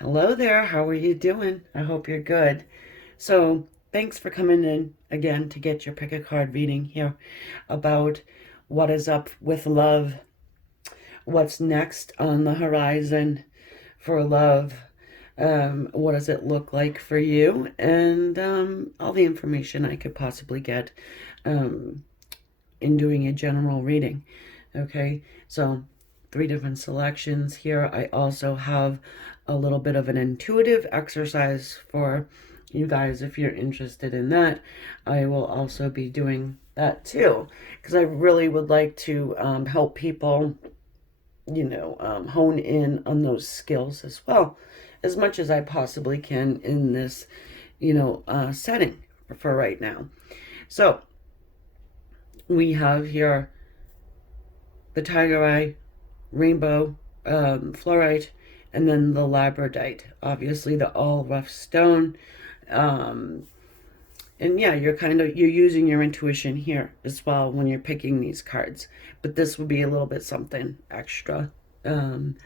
Hello there, how are you doing? I hope you're good. So, thanks for coming in again to get your pick a card reading here about what is up with love, what's next on the horizon for love, what does it look like for you, and all the information I could possibly get um, in doing a general reading. Okay, so 3 different selections here. I also have a little bit of an intuitive exercise for you guys if you're interested in that. I will also be doing that too because I really would like to help people, hone in on those skills as well as much as I possibly can in this, setting for right now. So we have here the tiger eye, rainbow, fluorite, and then the labradite, obviously the all rough stone. Um, and yeah, you're using your intuition here as well when you're picking these cards. But this would be a little bit something extra. I'm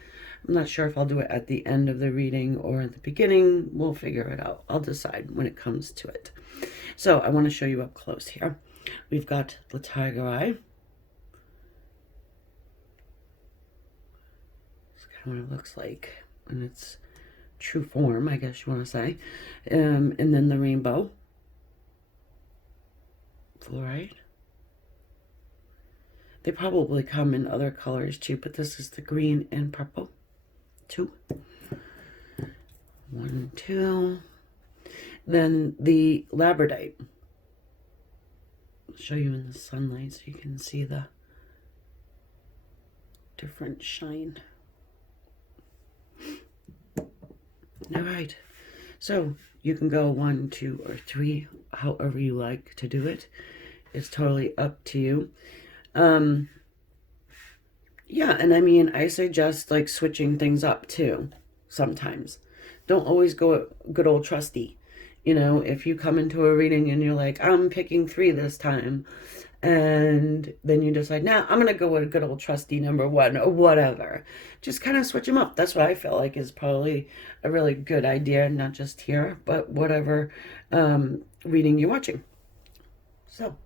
not sure if I'll do it at the end of the reading or at the beginning. We'll figure it out. I'll decide when it comes to it. So I want to show you up close here. We've got the tiger eye. What it looks like in its true form, I guess you want to say. And then the rainbow. Fluorite. They probably come in other colors too, but this is the green and purple. 2. 1, 2. Then the labradite. I'll show you in the sunlight so you can see the different shine. All right, so you can go 1, 2, or 3, however you like to do it. It's totally up to you. Yeah, and I mean, I suggest like switching things up too sometimes. Don't always go good old trusty. If you come into a reading and you're like, I'm picking 3 this time, and then you decide, nah, I'm gonna go with a good old trusty number 1 or whatever. Just kind of switch them up. That's what I feel like is probably a really good idea, not just here, but whatever reading you're watching. So,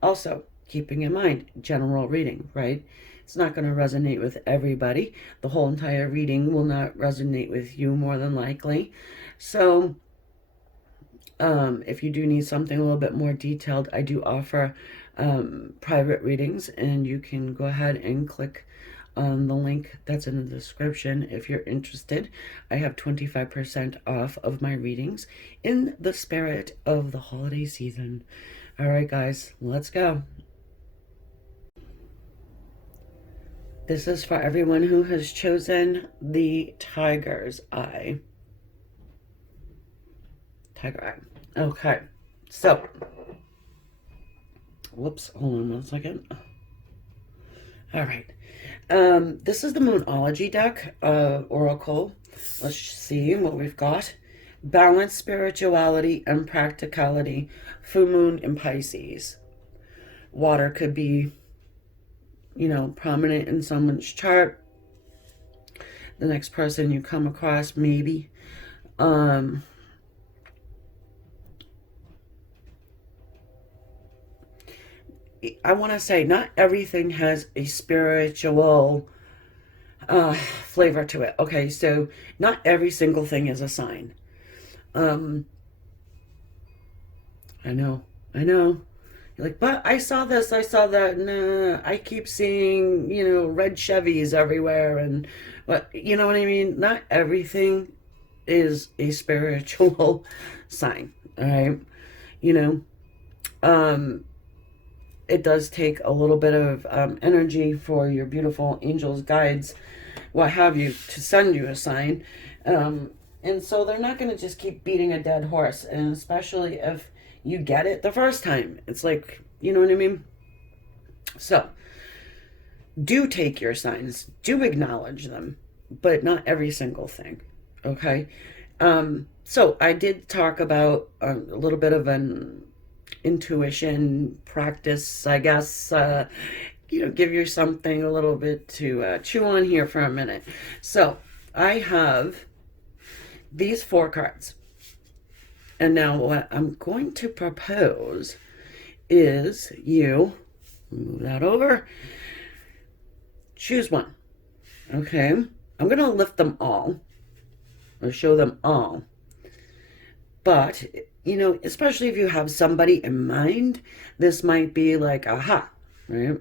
also keeping in mind, general reading, right? It's not going to resonate with everybody. The whole entire reading will not resonate with you more than likely. So, if you do need something a little bit more detailed, I do offer private readings, and you can go ahead and click on the link that's in the description if you're interested. I have 25% off of my readings in the spirit of the holiday season. All right, guys, let's go. This is for everyone who has chosen the tiger's eye. Tiger eye. Okay, so, whoops, hold on 1 second. All right. This is the Moonology deck, Oracle. Let's see what we've got. Balance, spirituality, and practicality. Full moon in Pisces. Water could be, prominent in someone's chart. The next person you come across, maybe. I want to say not everything has a spiritual flavor to it. Okay, so not every single thing is a sign. I know. You're like, but I saw this, I saw that. Nah, I keep seeing, red Chevys everywhere, and you know what I mean? Not everything is a spiritual sign. All right, you know. It does take a little bit of energy for your beautiful angels, guides, what have you, to send you a sign. And so they're not going to just keep beating a dead horse. And especially if you get it the first time. It's like, you know what I mean? So, do take your signs. Do acknowledge them. But not every single thing. Okay? So, I did talk about a little bit of an intuition practice, I guess. Give you something a little bit to chew on here for a minute. So I have these 4 cards. And now what I'm going to propose is you move that over, choose one. Okay, I'm going to lift them all or show them all. But, you know, especially if you have somebody in mind, this might be like, aha, right?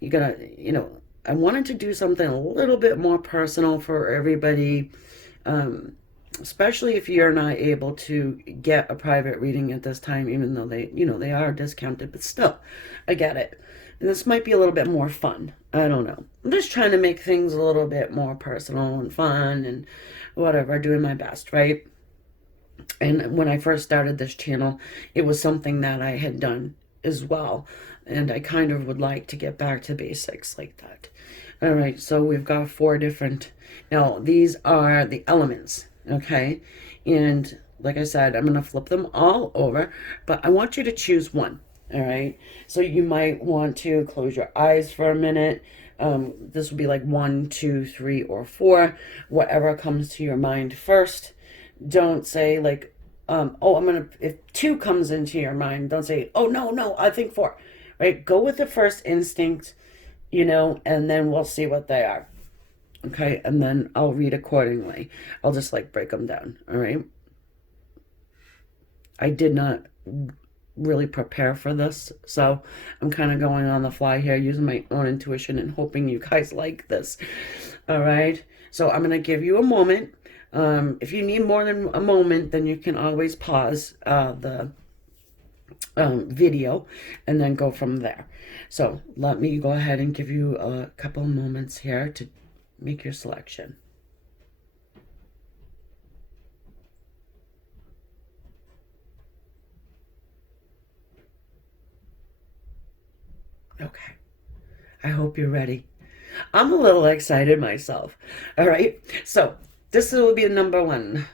You gotta, you know, I wanted to do something a little bit more personal for everybody, especially if you're not able to get a private reading at this time, even though they, you know, they are discounted, but still, I get it. And this might be a little bit more fun. I don't know. I'm just trying to make things a little bit more personal and fun and whatever, doing my best, right? And when I first started this channel, it was something that I had done as well. And I kind of would like to get back to basics like that. All right, so we've got 4 different. Now, these are the elements, okay? And like I said, I'm going to flip them all over, but I want you to choose one, all right? So you might want to close your eyes for a minute. This would be like 1, 2, 3, or 4, whatever comes to your mind first. Don't say like, if 2 comes into your mind, don't say, oh, no, I think 4, right? Go with the first instinct, you know, and then we'll see what they are. Okay, and then I'll read accordingly. I'll just like break them down, all right? I did not really prepare for this, so I'm kind of going on the fly here, using my own intuition and hoping you guys like this, all right? So I'm going to give you a moment. If you need more than a moment, then you can always pause the video and then go from there. So let me go ahead and give you a couple moments here to make your selection. Okay, I hope you're ready. I'm a little excited myself. All right, so this will be number 1.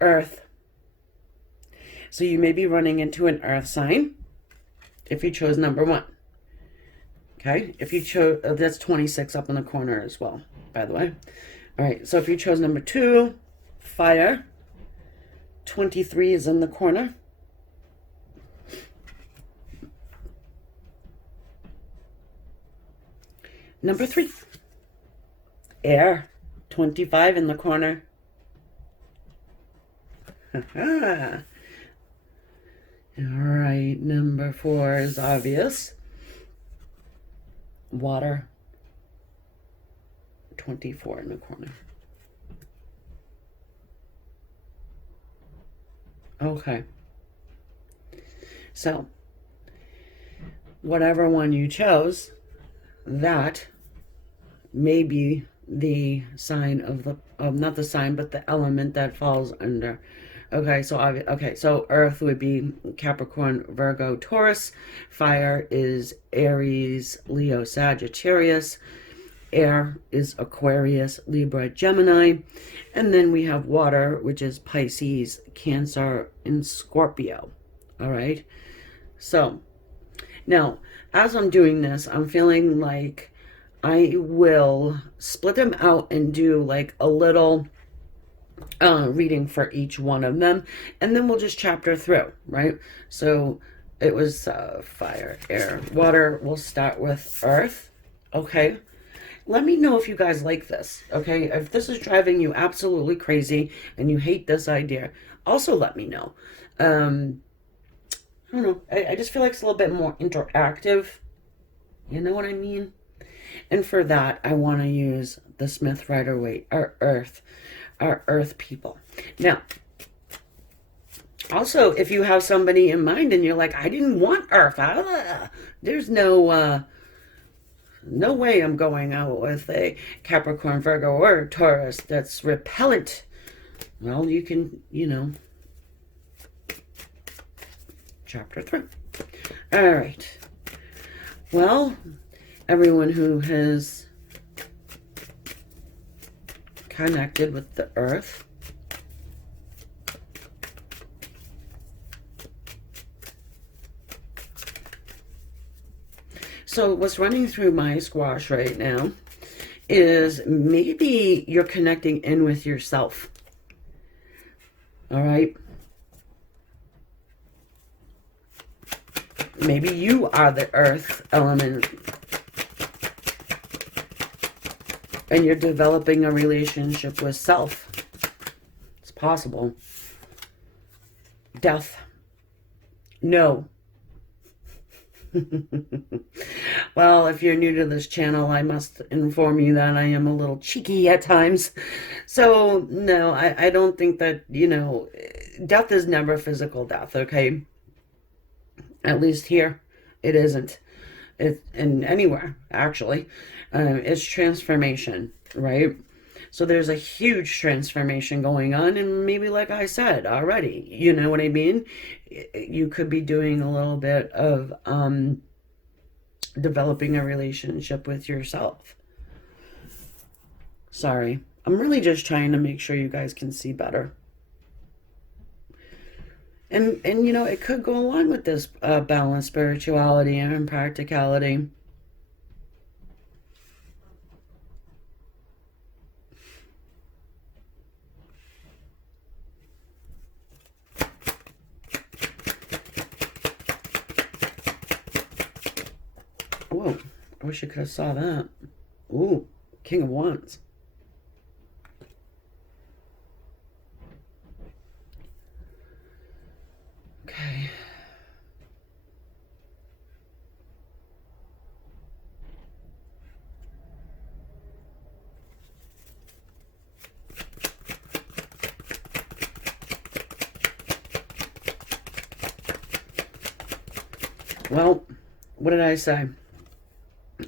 Earth. So you may be running into an earth sign if you chose number 1. Okay, if you chose, that's 26 up in the corner as well, by the way. All right, so if you chose number 2, fire, 23 is in the corner. Number 3, air, 25 in the corner. All right, number 4 is obvious. Water, 24 in the corner. Okay. So, whatever one you chose, that may be the sign of the, not the sign, but the element that falls under. Okay, so Earth would be Capricorn, Virgo, Taurus. Fire is Aries, Leo, Sagittarius. Air is Aquarius, Libra, Gemini. And then we have water, which is Pisces, Cancer, and Scorpio. All right. So now, as I'm doing this, I'm feeling like I will split them out and do like a little reading for each one of them, and then we'll just chapter through, right? So it was fire, air, water. We'll start with earth. Okay, let me know if you guys like this. Okay, if this is driving you absolutely crazy and you hate this idea, also let me know. I don't know, I just feel like it's a little bit more interactive, you know what I mean? And for that, I want to use the Smith Rider-Waite, our earth people. Now, also, if you have somebody in mind and you're like, I didn't want earth, there's no way I'm going out with a Capricorn, Virgo, or Taurus that's repellent. Well, you can, you know, chapter 3. All right. Well, everyone who has connected with the earth, so what's running through my squash right now is maybe you're connecting in with yourself. All right. Maybe you are the earth element and you're developing a relationship with self. It's possible. Death. No. Well, if you're new to this channel, I must inform you that I am a little cheeky at times. So, no, I don't think that, you know, death is never physical death, okay? At least here, it isn't. And anywhere, actually. It's transformation, right? So there's a huge transformation going on, and maybe like I said already, you know what I mean? You could be doing a little bit of developing a relationship with yourself. Sorry. I'm really just trying to make sure you guys can see better. And you know, it could go along with this balanced spirituality and practicality. Whoa, I wish I could have saw that. Ooh, King of Wands. Okay. Well, what did I say?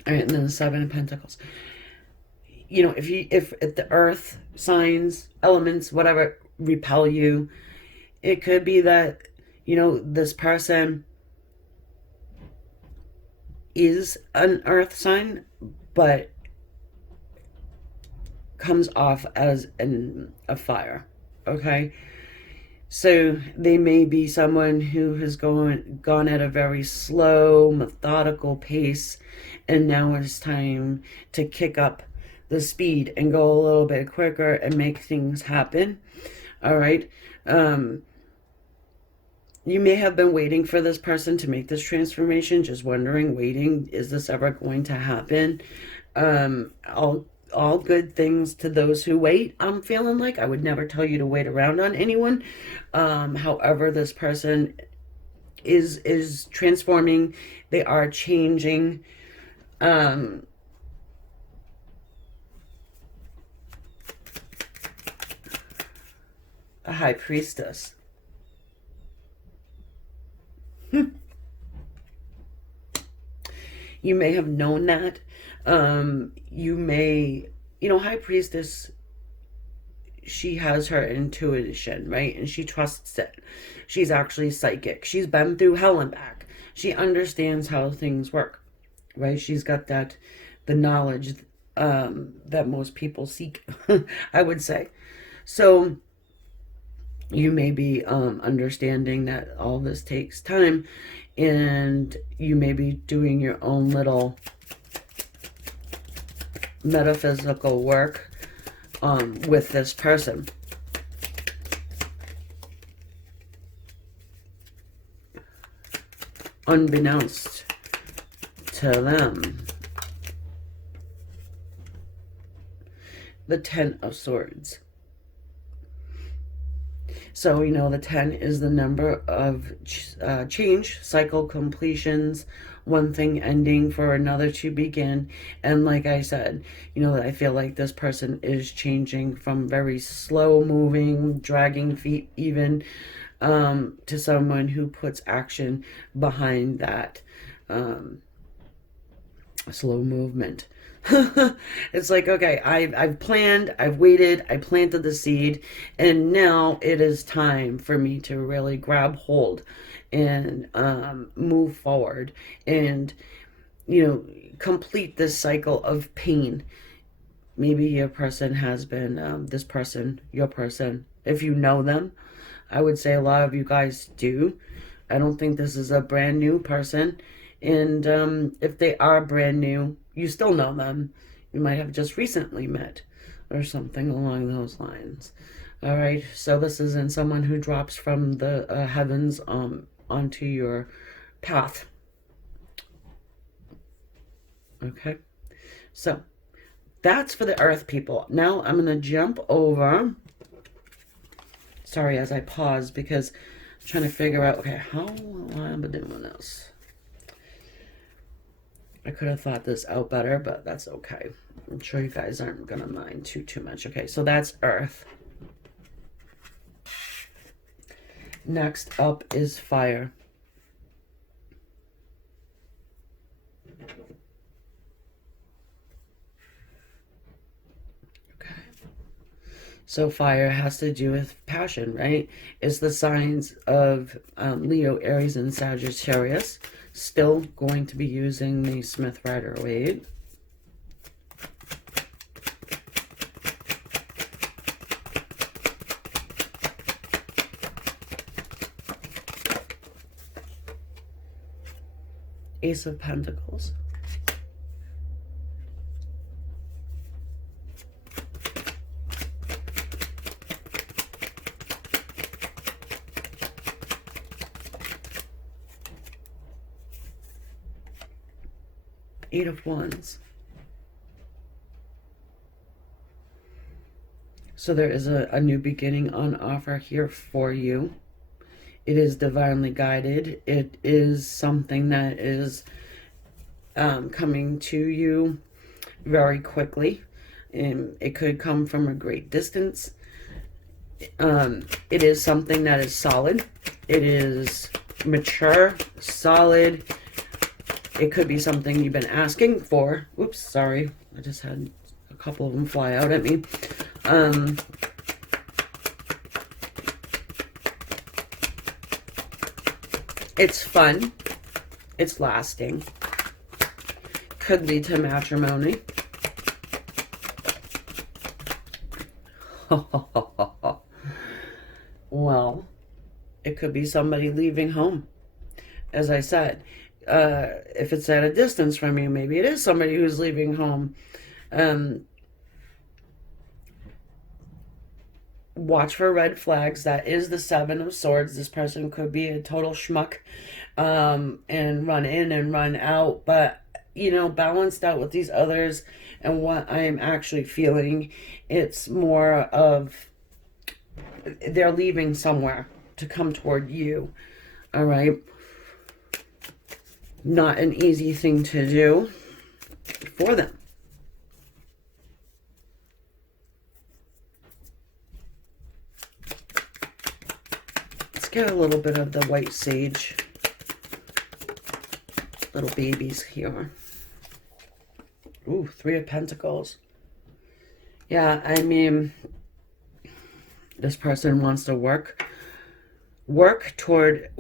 All right, and then the Seven of Pentacles. You know, if the earth signs, elements, whatever, repel you, it could be that, you know, this person is an earth sign, but comes off as a fire, okay? So they may be someone who has gone at a very slow, methodical pace, and now it's time to kick up the speed and go a little bit quicker and make things happen. All right. You may have been waiting for this person to make this transformation, just wondering, waiting, is this ever going to happen? All good things to those who wait. I'm feeling like I would never tell you to wait around on anyone. However, this person is transforming. They are changing. A high priestess. You may have known that. You may, you know, high priestess, she has her intuition, right? And she trusts it. She's actually psychic. She's been through hell and back. She understands how things work, right? She's got that, the knowledge that most people seek, I would say. So you may be understanding that all this takes time, and you may be doing your own little metaphysical work with this person. Unbeknownst to them. The Ten of Swords. So, you know, the 10 is the number of change, cycle completions, one thing ending for another to begin. And like I said, you know, I feel like this person is changing from very slow moving, dragging feet even, to someone who puts action behind that slow movement. It's like, okay, I've planned, I've waited, I planted the seed, and now it is time for me to really grab hold and move forward and, you know, complete this cycle of pain. Maybe your person has been, this person, your person, if you know them. I would say a lot of you guys do. I don't think this is a brand new person. And if they are brand new, you still know them. You might have just recently met or something along those lines. All right, so this is in someone who drops from the heavens onto your path. Okay, so that's for the earth people. Now I'm going to jump over. Sorry, as I pause, because I'm trying to figure out, okay, how am I doing this? I could have thought this out better, but that's okay. I'm sure you guys aren't going to mind too much. Okay, so that's earth. Next up is fire. Okay. So fire has to do with passion, right? It's the signs of Leo, Aries, and Sagittarius. Still going to be using the Smith Rider-Waite. Ace of Pentacles. Eight of Wands. So there is a new beginning on offer here for you. It is divinely guided. It is something that is coming to you very quickly. It could come from a great distance. It is something that is solid. It is mature, solid. It could be something you've been asking for. Oops, sorry. I just had a couple of them fly out at me. It's fun. It's lasting. Could lead to matrimony. Well, it could be somebody leaving home. As I said, if it's at a distance from you, maybe it is somebody who's leaving home. Watch for red flags. That is the Seven of Swords. This person could be a total schmuck and run in and run out, but you know, balanced out with these others and what I am actually feeling, it's more of they're leaving somewhere to come toward you. All right, not an easy thing to do for them. Let's get a little bit of the white sage. Little babies here. Ooh, Three of Pentacles. Yeah, I mean, this person wants to work toward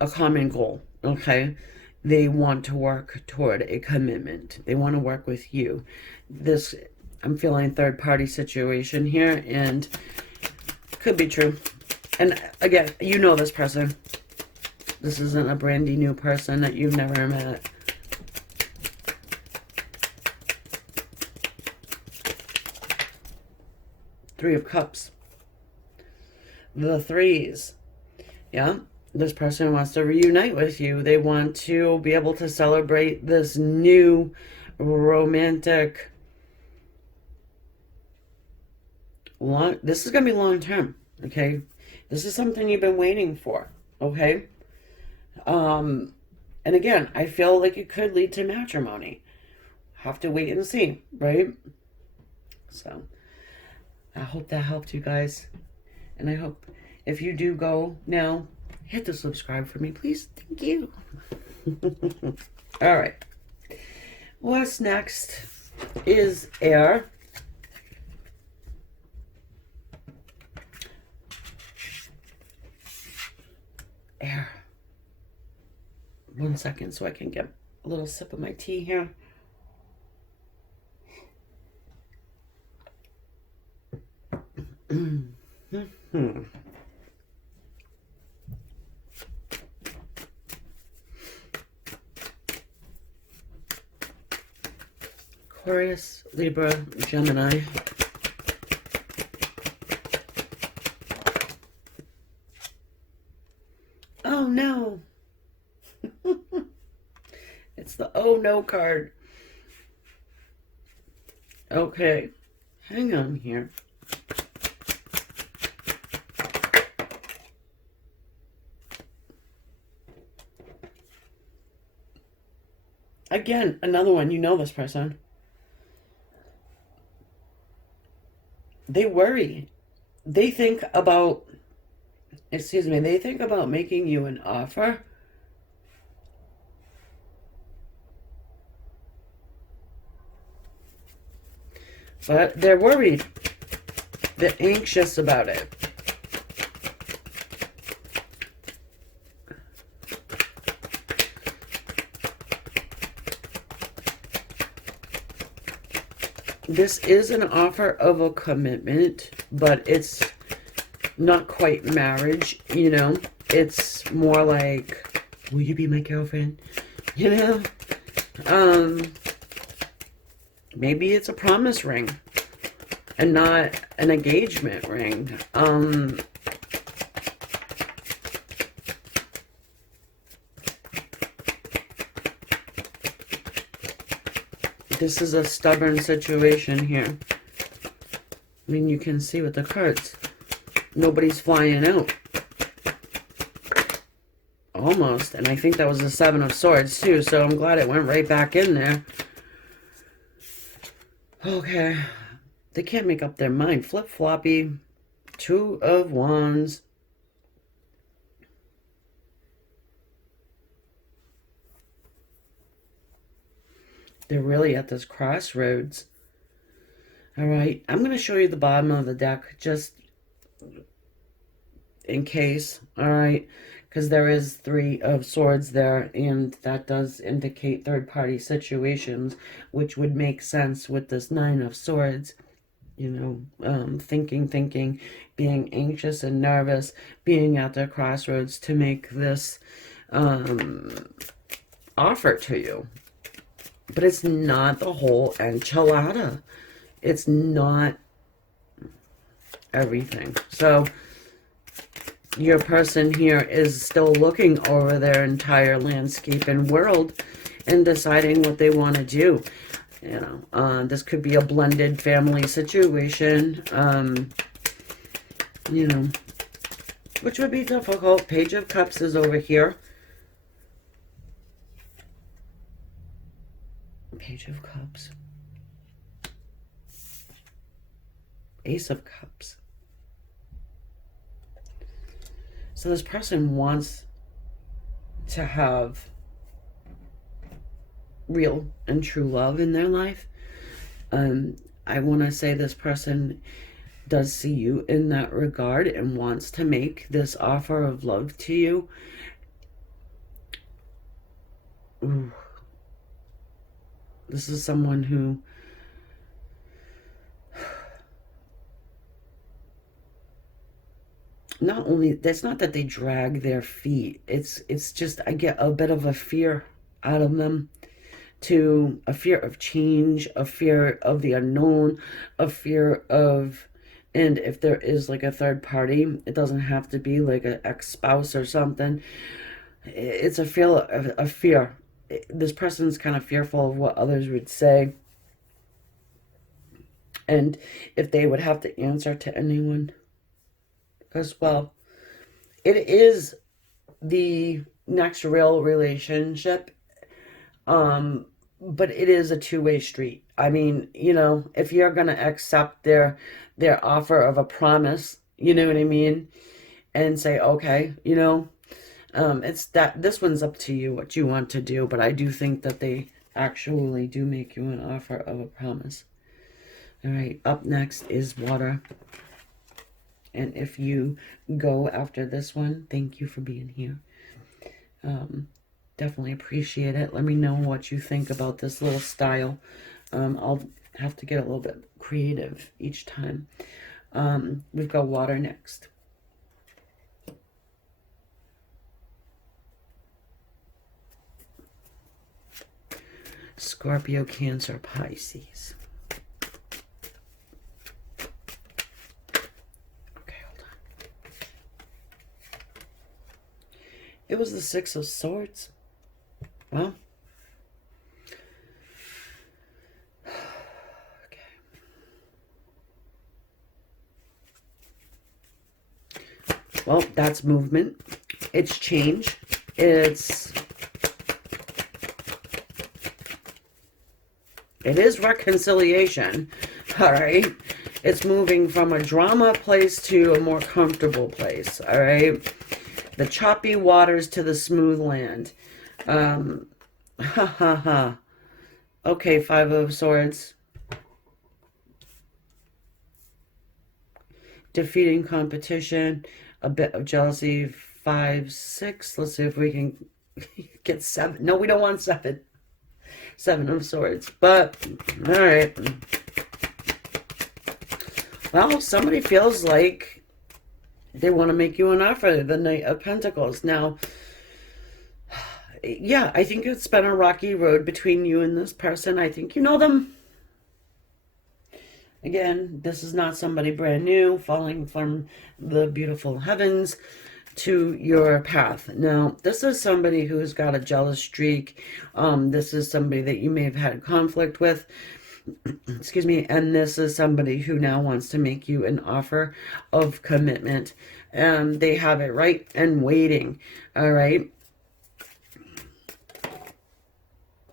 a common goal, okay? They want to work toward a commitment. They want to work with you. This, I'm feeling third-party situation here, and could be true. And again, you know this person. This isn't a brandy new person that you've never met. Three of Cups. The threes. Yeah, this person wants to reunite with you. They want to be able to celebrate this new romantic... This is going to be long term, okay? This is something you've been waiting for, okay? And again, I feel like it could lead to matrimony. Have to wait and see, right? So, I hope that helped you guys. And I hope if you do go now, hit the subscribe for me, please. Thank you. All right. What's next is air. Air. 1 second so I can get a little sip of my tea here. Aquarius, Libra, Gemini. Oh no. It's the oh no card. Okay. Hang on here. Again, another one. You know this person. They worry. They think about, excuse me, they think about making you an offer. But they're worried. They're anxious about it. This is an offer of a commitment, but it's not quite marriage, you know? It's more like, will you be my girlfriend? You know? Maybe it's a promise ring and not an engagement ring. This is a stubborn situation here. I mean, you can see with the cards, nobody's flying out. Almost. And I think that was the Seven of Swords too, so I'm glad it went right back in there. Okay. They can't make up their mind. Flip-floppy. Two of Wands. They're really at this crossroads. All right. I'm going to show you the bottom of the deck just in case. All right. Because there is Three of Swords there, and that does indicate third-party situations, which would make sense with this Nine of Swords. You know, thinking, being anxious and nervous, being at the crossroads to make this offer to you. But it's not the whole enchilada. It's not everything. So your person here is still looking over their entire landscape and world and deciding what they want to do. You know, this could be a blended family situation, you know, which would be difficult. Page of Cups is over here. Page of Cups. Ace of Cups. So this person wants to have real and true love in their life. I want to say this person does see you in that regard and wants to make this offer of love to you. Ooh. This is someone who not only, that's not that they drag their feet. It's just, I get a bit of a fear out of them. To a fear of change, a fear of the unknown, a fear of, and if there is like a third party, it doesn't have to be like an ex-spouse or something. It's a fear. This person's kind of fearful of what others would say. And if they would have to answer to anyone as well. It is the next real relationship. But it is a two-way street. I mean, you know, if you're going to accept their offer of a promise, you know what I mean? And say, okay, you know, it's that this one's up to you, what you want to do. But I do think that they actually do make you an offer of a promise. All right, up next is water. And if you go after this one, thank you for being here. Definitely appreciate it. Let me know what you think about this little style. I'll have to get a little bit creative each time. We've got water next. Scorpio, Cancer, Pisces. Okay, hold on. It was the Six of Swords. Well, well, that's movement. It's change. It is reconciliation. All right. It's moving from a drama place to a more comfortable place. All right. The choppy waters to the smooth land. Ha ha ha. Okay, Five of Swords. Defeating competition. A bit of jealousy. 5, 6. Let's see if we can get 7. No, we don't want 7. 7 of Swords. But, all right. Well, somebody feels like they want to make you an offer. The Knight of Pentacles. Now, yeah, I think it's been a rocky road between you and this person. I think you know them. Again, this is not somebody brand new falling from the beautiful heavens to your path. Now, this is somebody who's got a jealous streak. This is somebody that you may have had conflict with. Excuse me. And this is somebody who now wants to make you an offer of commitment. And they have it right and waiting. All right.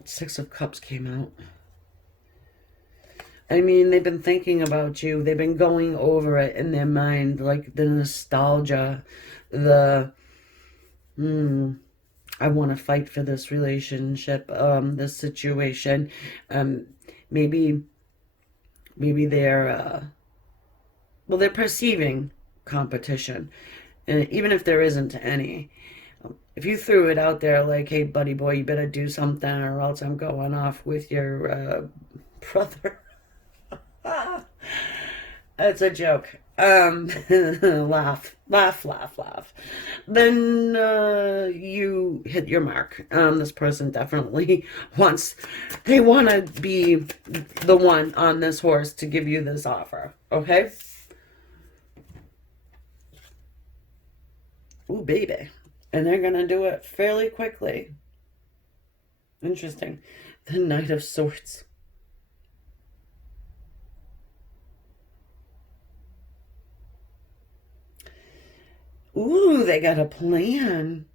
Six of Cups came out. I mean, they've been thinking about you. They've been going over it in their mind, like the nostalgia, the, I want to fight for this relationship, this situation. Maybe they're, well, they're perceiving competition, even if there isn't any. If you threw it out there like, hey, buddy boy, you better do something or else I'm going off with your brother. It's a joke. Laugh. Then you hit your mark. This person definitely they want to be the one on this horse to give you this offer. Okay? Ooh, baby. And they're going to do it fairly quickly. Interesting. The Knight of Swords. Ooh, they got a plan.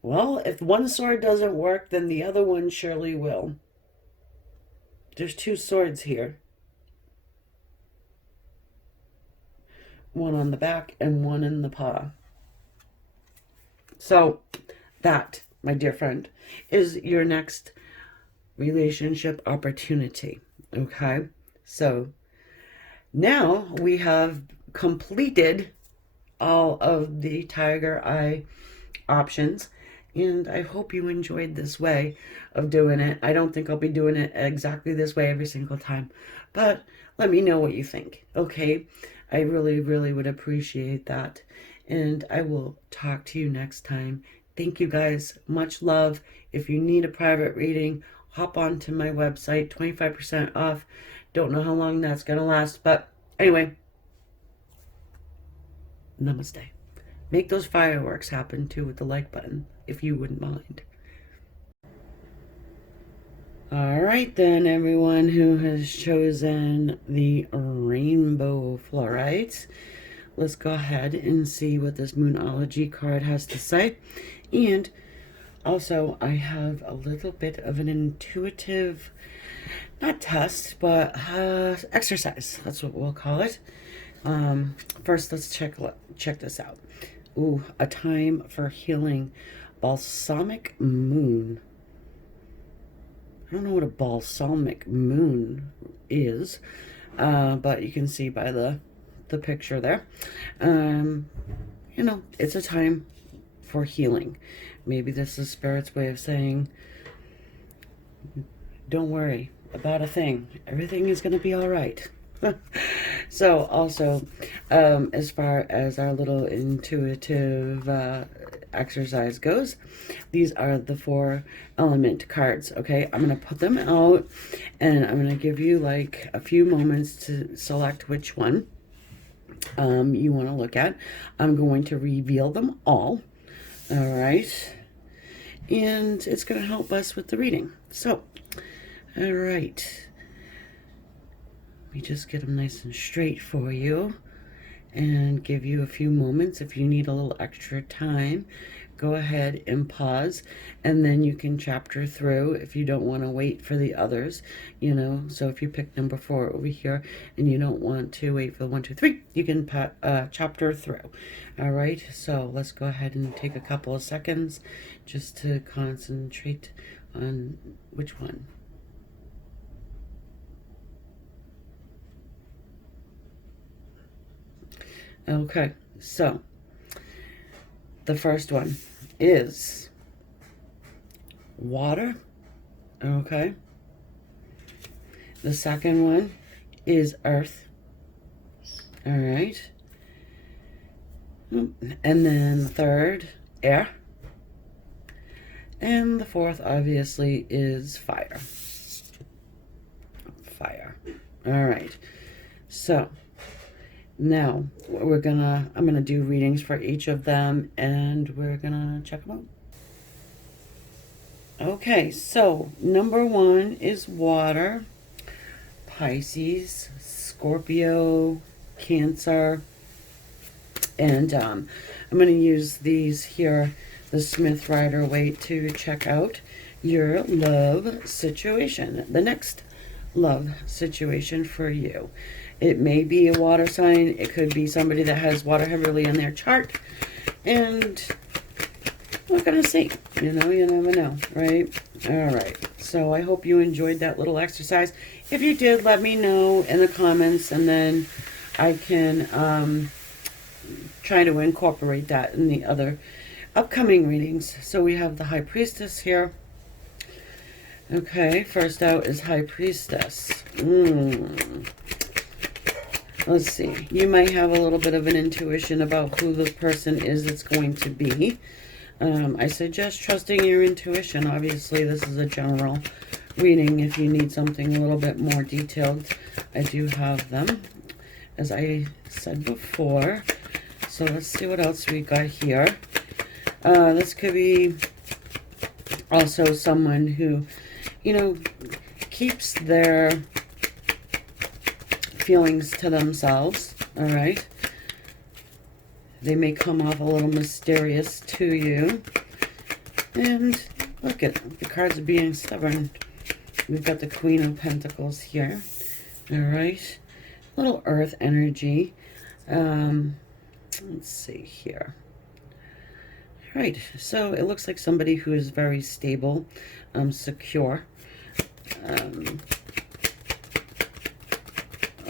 Well, if one sword doesn't work, then the other one surely will. There's 2 swords here. One on the back and one in the paw. So, that, my dear friend, is your next relationship opportunity. Okay? So, now we have completed all of the Tiger Eye options, and I hope you enjoyed this way of doing it. I don't think I'll be doing it exactly this way every single time, but let me know what you think. Okay, I really would appreciate that, and I will talk to you next time. Thank you guys, much love. If you need a private reading, hop on to my website, 25% off. Don't know how long that's gonna last, but anyway, namaste. Make those fireworks happen too with the like button, if you wouldn't mind. All right then, everyone who has chosen the rainbow Flourite, let's go ahead and see what this Moonology card has to say. And also, I have a little bit of an intuitive, not test, but exercise. That's what we'll call it. First, let's check this out. Ooh, a time for healing. Balsamic moon. I don't know what a balsamic moon is, but you can see by the picture there. You know, it's a time for healing. Maybe this is Spirit's way of saying, don't worry about a thing. Everything is going to be all right. So also, as far as our little intuitive exercise goes. These are the 4 element cards, okay? I'm going to put them out, and I'm going to give you like a few moments to select which one you want to look at. I'm going to reveal them all right, and it's going to help us with the reading. So, all right, let me just get them nice and straight for you and give you a few moments. If you need a little extra time, go ahead and pause, and then you can chapter through if you don't want to wait for the others, you know. So if you pick number 4 over here and you don't want to wait for 1, 2, 3, you can chapter through. All right, so let's go ahead and take a couple of seconds just to concentrate on which one. Okay, so the first one is water, okay? The second one is earth, all right? And then the third, air. And the fourth, obviously, is fire. Fire. All right, so now I'm gonna do readings for each of them, and we're gonna check them out. Okay, so number 1 is water, Pisces, Scorpio, Cancer, and I'm gonna use these here, the Smith Rider weight, to check out your love situation, the next love situation for you. It may be a water sign. It could be somebody that has water heavily in their chart. And we're going to see. You know, you never know, right? All right. So I hope you enjoyed that little exercise. If you did, let me know in the comments, and then I can try to incorporate that in the other upcoming readings. So we have the High Priestess here. Okay, first out is High Priestess. Let's see. You might have a little bit of an intuition about who the person is that's going to be. I suggest trusting your intuition. Obviously, this is a general reading. If you need something a little bit more detailed, I do have them, as I said before. So let's see what else we got here. This could be also someone who, you know, keeps their feelings to themselves, all right? They may come off a little mysterious to you. And look at the cards of being stubborn. We've got the Queen of Pentacles here, all right? Little earth energy. Let's see here. All right, so it looks like somebody who is very stable, secure.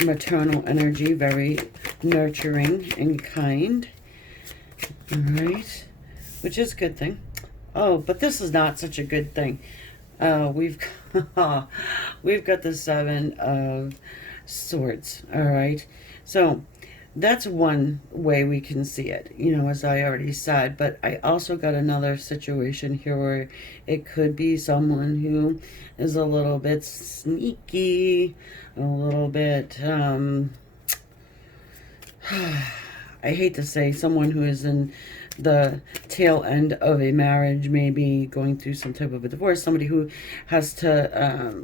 Maternal energy, very nurturing and kind. All right, which is a good thing. Oh, but this is not such a good thing. We've got the 7 of Swords. All right, so that's one way we can see it, you know, as I already said. But I also got another situation here where it could be someone who is a little bit sneaky, a little bit, I hate to say, someone who is in the tail end of a marriage, maybe going through some type of a divorce, somebody who has to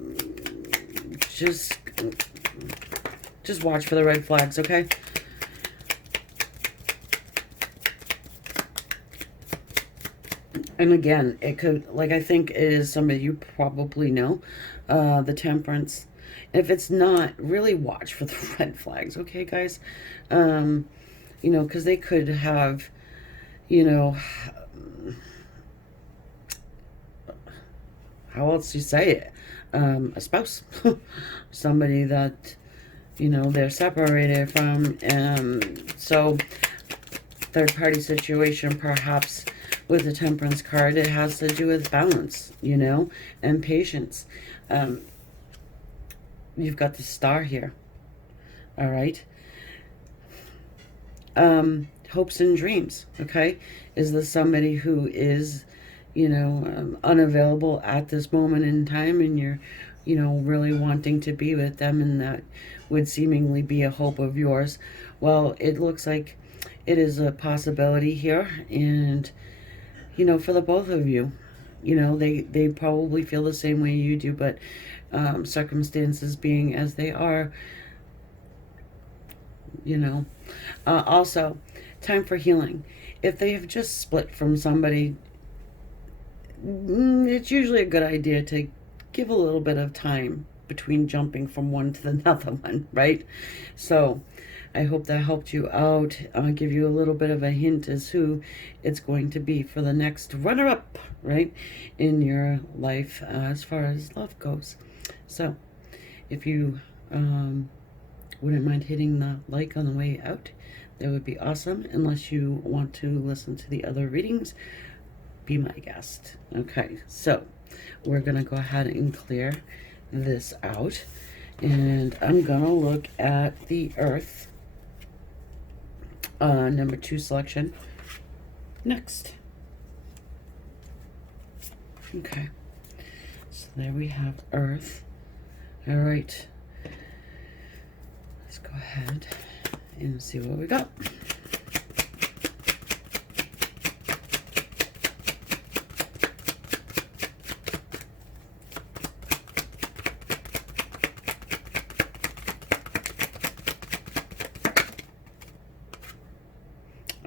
just watch for the red flags, okay? And again, it could, like, I think it is somebody you probably know, the Temperance. If it's not, really watch for the red flags, okay, guys? You know, because they could have, you know, how else do you say it? A spouse. Somebody that, you know, they're separated from. So, third-party situation, perhaps. With the Temperance card, it has to do with balance, you know, and patience. You've got the Star here, all right? hopes and dreams, okay? Is this somebody who is, unavailable at this moment in time, and you're, really wanting to be with them, and that would seemingly be a hope of yours? Well, it looks like it is a possibility here, and, for the both of you, they probably feel the same way you do, but circumstances being as they are, also, time for healing. If they have just split from somebody, it's usually a good idea to give a little bit of time between jumping from one to another one, right? So I hope that helped you out. I'll give you a little bit of a hint as who it's going to be for the next runner-up, right, in your life as far as love goes. So if you wouldn't mind hitting the like on the way out, that would be awesome. Unless you want to listen to the other readings, be my guest. Okay, so we're gonna go ahead and clear this out, and I'm gonna look at the Earth number 2 selection next. Okay, so there we have Earth. All right, let's go ahead and see what we got.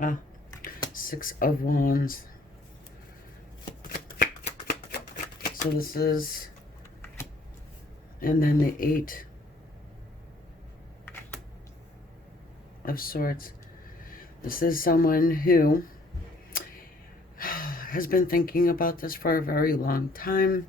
Ah, 6 of Wands. So this is, and then the 8 of Swords. This is someone who has been thinking about this for a very long time.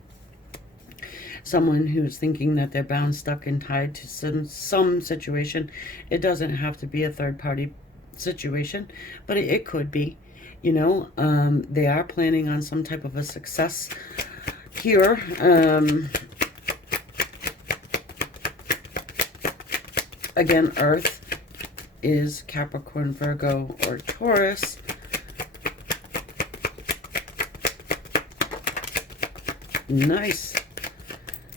Someone who's thinking that they're bound, stuck, and tied to some situation. It doesn't have to be a third-party situation, but it could be. They are planning on some type of a success here. Again, Earth is Capricorn, Virgo, or Taurus. Nice.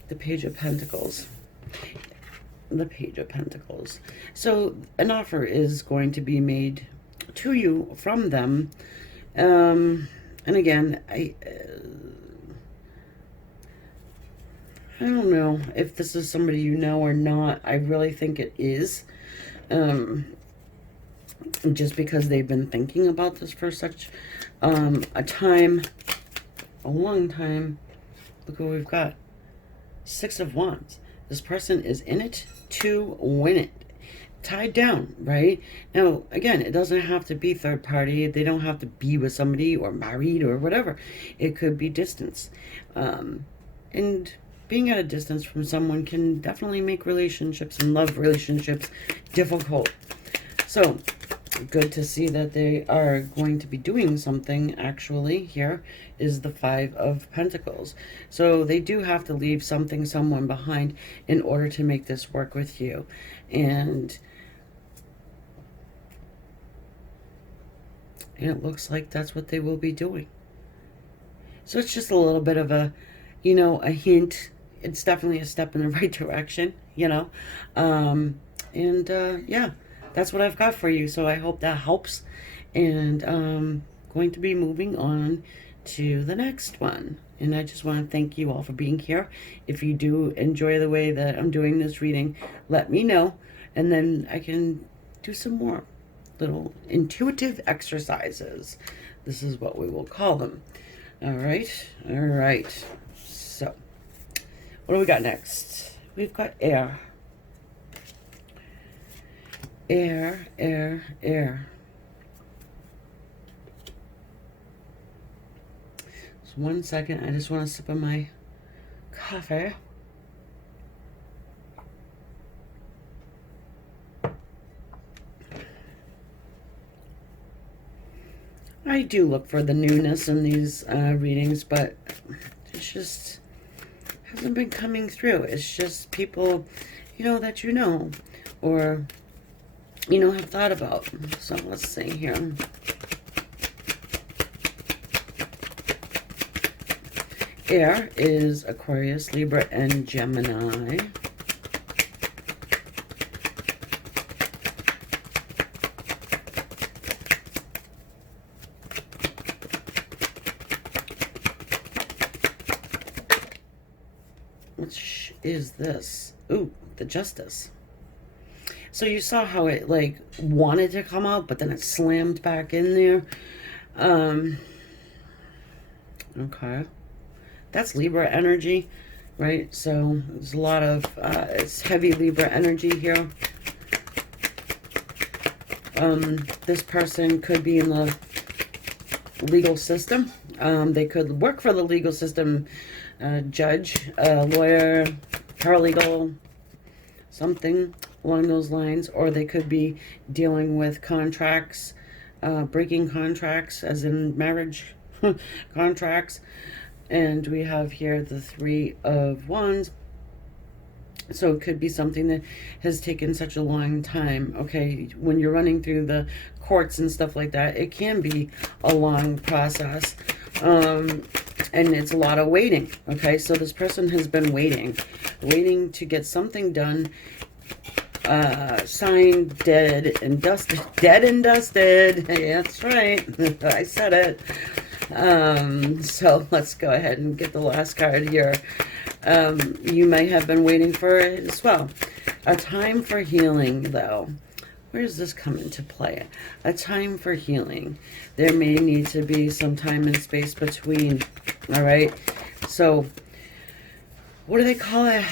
The Page of Pentacles. The Page of Pentacles. So an offer is going to be made to you from them. And again, I don't know if this is somebody you know or not. I really think it is. Just because they've been thinking about this for such a long time. Look what we've got. 6 of Wands. This person is in it to win it. Tied down, right? Now, again, it doesn't have to be third party. They don't have to be with somebody or married or whatever. It could be distance. And being at a distance from someone can definitely make relationships and love relationships difficult. So, good to see that they are going to be doing something. Actually, here is the 5 of Pentacles. So they do have to leave someone behind in order to make this work with you. And it looks like that's what they will be doing. So it's just a little bit of a, a hint. It's definitely a step in the right direction, yeah. That's what I've got for you. So I hope that helps. And going to be moving on to the next one. And I just want to thank you all for being here. If you do enjoy the way that I'm doing this reading, let me know. And then I can do some more little intuitive exercises. This is what we will call them. All right. So what do we got next? We've got air. Air. Just 1 second. I just want to sip of my coffee. I do look for the newness in these readings, but it just hasn't been coming through. It's just people, that or have thought about. So let's see here. Air is Aquarius, Libra, and Gemini. Which is this? Ooh, the Justice. So you saw how it like wanted to come out, but then it slammed back in there. Okay. That's Libra energy, right? So there's a lot of, it's heavy Libra energy here. This person could be in the legal system. They could work for the legal system, judge, lawyer, paralegal, something along those lines. Or they could be dealing with contracts, breaking contracts, as in marriage contracts. And we have here the Three of Wands. So it could be something that has taken such a long time. Okay, when you're running through the courts and stuff like that, it can be a long process. And it's a lot of waiting. Okay, so this person has been waiting to get something done, signed, dead and dusted. Dead and dusted. Hey, that's right. I said it. So let's go ahead and get the last card here. You may have been waiting for it as well. A time for healing, though. Where does this come into play? A time for healing. There may need to be some time and space between. All right. So what do they call it?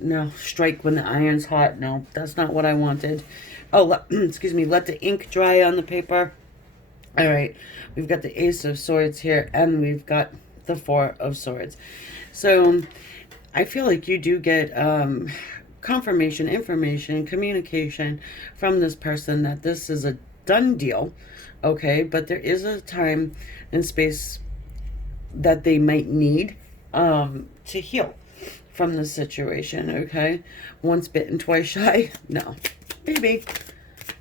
No, strike when the iron's hot. No, that's not what I wanted. Oh, excuse me. Let the ink dry on the paper. All right, we've got the Ace of Swords here, and we've got the Four of Swords. So I feel like you do get confirmation, information, communication from this person that this is a done deal, okay? But there is a time and space that they might need to heal from the situation, okay? Once bitten, twice shy. No, baby.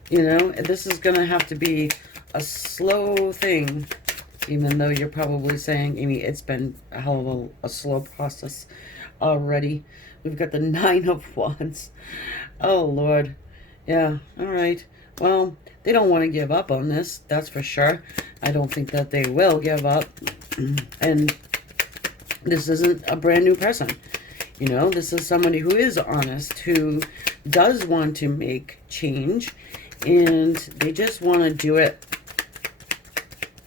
This is going to have to be a slow thing, even though you're probably saying, Amy, it's been a hell of a slow process already. We've got the Nine of Wands. Oh, Lord. Yeah, all right. Well, they don't want to give up on this, that's for sure. I don't think that they will give up. And this isn't a brand new person. This is somebody who is honest, who does want to make change, and they just want to do it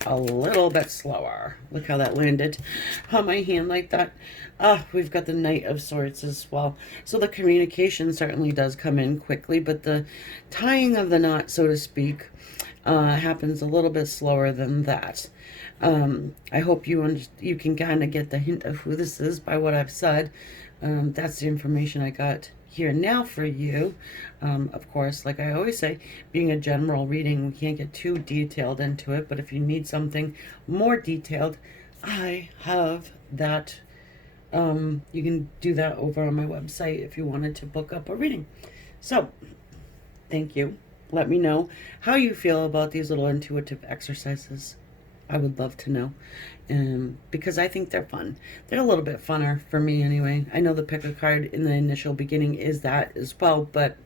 a little bit slower. Look how that landed on my hand like that. We've got the Knight of Swords as well. So the communication certainly does come in quickly, but the tying of the knot, so to speak, happens a little bit slower than that. I hope you can kind of get the hint of who this is by what I've said. That's the information I got here now for you. Of course, like I always say, being a general reading, we can't get too detailed into it, but if you need something more detailed, I have that. You can do that over on my website if you wanted to book up a reading. So, thank you. Let me know how you feel about these little intuitive exercises. I would love to know. Because I think they're fun. They're a little bit funner for me anyway. I know the pick a card in the initial beginning is that as well, but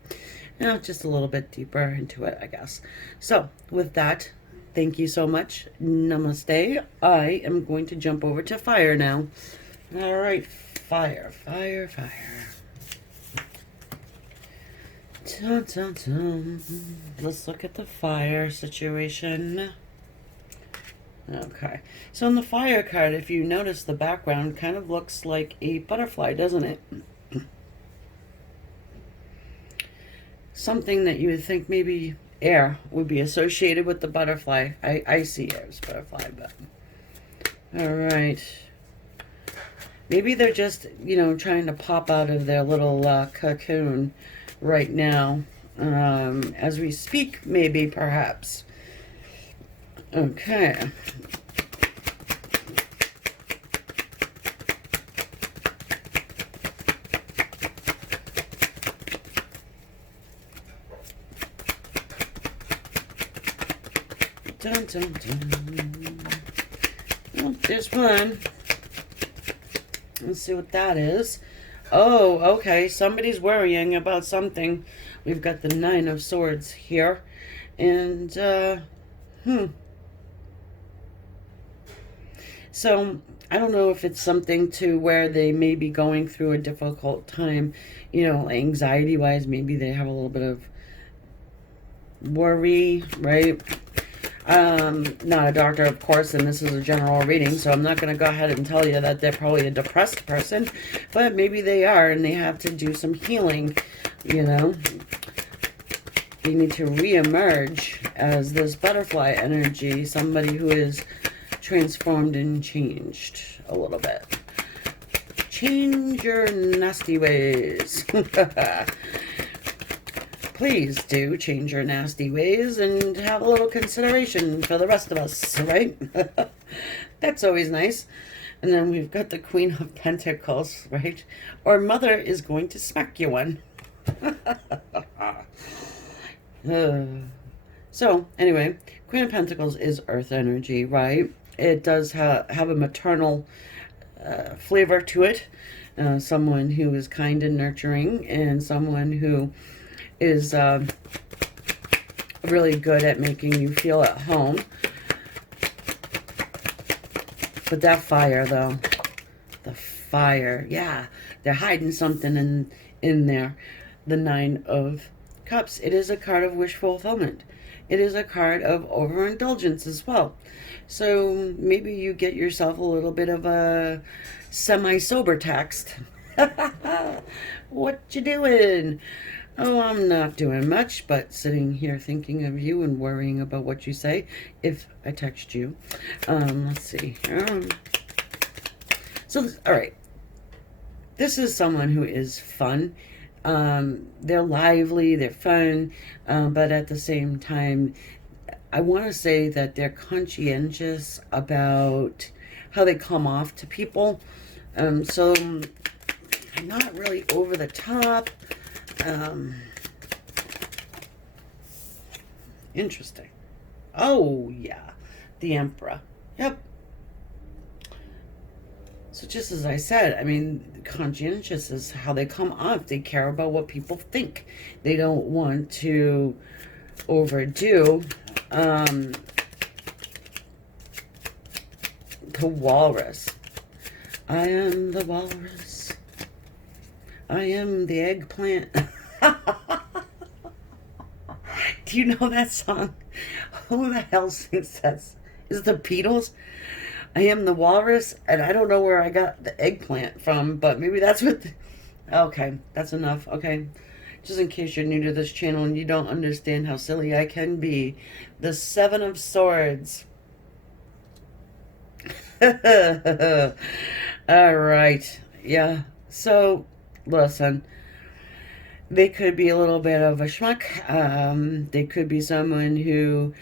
just a little bit deeper into it, I guess. So with that, thank you so much. Namaste. I am going to jump over to fire now. All right, fire, fire, fire. Dun, dun, dun. Let's look at the fire situation. Okay, so in the fire card, if you notice, the background kind of looks like a butterfly, doesn't it? Something that you would think maybe air would be associated with the butterfly. I see air as butterfly, but all right. Maybe they're just, trying to pop out of their little cocoon right now. As we speak, maybe, perhaps. Okay. Dun, dun, dun. Oh, there's one. Let's see what that is. Oh, okay. Somebody's worrying about something. We've got the Nine of Swords here. And, So, I don't know if it's something to where they may be going through a difficult time, you know, anxiety-wise. Maybe they have a little bit of worry, right? Not a doctor, of course, and this is a general reading, so I'm not going to go ahead and tell you that they're probably a depressed person, but maybe they are, and they have to do some healing, you know. They need to re-emerge as this butterfly energy, somebody who is transformed and changed a little bit. Change your nasty ways. Please do change your nasty ways and have a little consideration for the rest of us, right? That's always nice. And then we've got the Queen of Pentacles, right? Or Mother is going to smack you one. So, anyway, Queen of Pentacles is earth energy, right? It does have a maternal flavor to it. Someone who is kind and nurturing, and someone who is really good at making you feel at home. But that fire, though, the fire, yeah, they're hiding something in there. The Nine of Cups. It is a card of wish fulfillment. It is a card of overindulgence as well. So maybe you get yourself a little bit of a semi-sober text. What you doing? Oh, I'm not doing much, but sitting here thinking of you and worrying about what you say if I text you. Let's see. All right. This is someone who is fun. They're lively, they're fun, but at the same time, I want to say that they're conscientious about how they come off to people. So not really over the top. Interesting. Oh, yeah. The Emperor. Yep. So just as I said, I mean, conscientious is how they come off. They care about what people think. They don't want to overdo. The Walrus. I am the walrus. I am the eggplant. Do you know that song? Who the hell sings that? Is it the Beatles? I am the walrus, and I don't know where I got the eggplant from, but maybe that's what... Okay, that's enough. Okay, just in case you're new to this channel and you don't understand how silly I can be. The Seven of Swords. All right. Yeah. So, listen. They could be a little bit of a schmuck. They could be someone who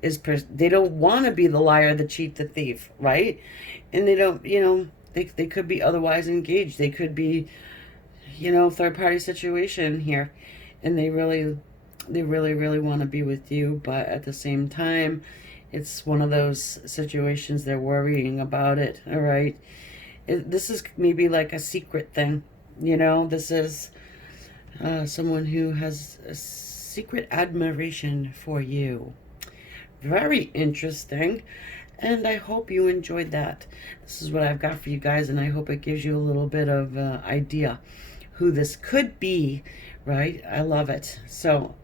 is... they don't want to be the liar, the cheat, the thief, right? And they don't, you know, they could be otherwise engaged. They could be, you know, third-party situation here. And they really want to be with you. But at the same time, it's one of those situations they're worrying about it, all right? This is maybe like a secret thing, you know? This is someone who has a secret admiration for you. Very interesting. And I hope you enjoyed that. This is what I've got for you guys, and I hope it gives you a little bit of idea who this could be, right? I love it. So